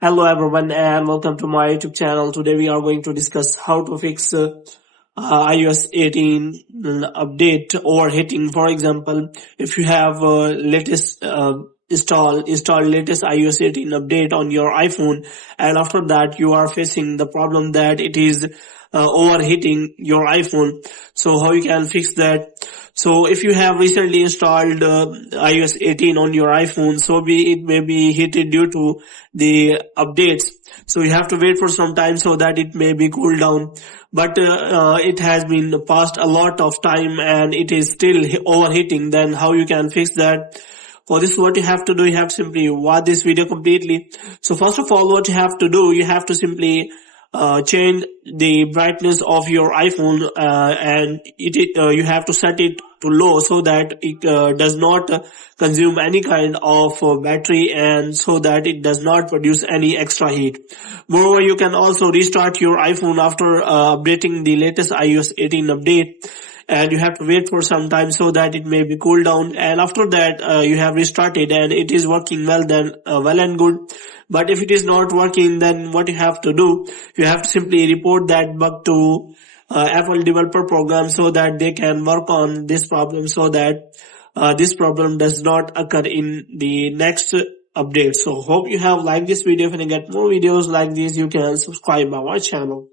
Hello everyone and welcome to my YouTube channel. Today we are going to discuss how to fix iOS 18 update overheating. For example, if you have latest install latest iOS 18 update on your iPhone, and after that you are facing the problem that it is overheating your iPhone. So how you can fix that? So if you have recently installed iOS 18 on your iPhone, so it may be heated due to the updates. So you have to wait for some time so that it may be cooled down. But it has been passed a lot of time and it is still overheating. Then how you can fix that? For this, what you have to do, you have to simply watch this video completely. So first of all, what you have to do, you have to simply change the brightness of your iPhone and you have to set it to low so that it does not consume any kind of battery and so that it does not produce any extra heat. Moreover, you can also restart your iPhone after updating the latest iOS 18 update, and you have to wait for some time so that it may be cooled down, and after that you have restarted and it is working well, then well and good. But if it is not working, then what you have to do, you have to simply report that bug to Apple developer program so that they can work on this problem so that this problem does not occur in the next update. So hope you have liked this video. If you get more videos like this, you can subscribe our channel.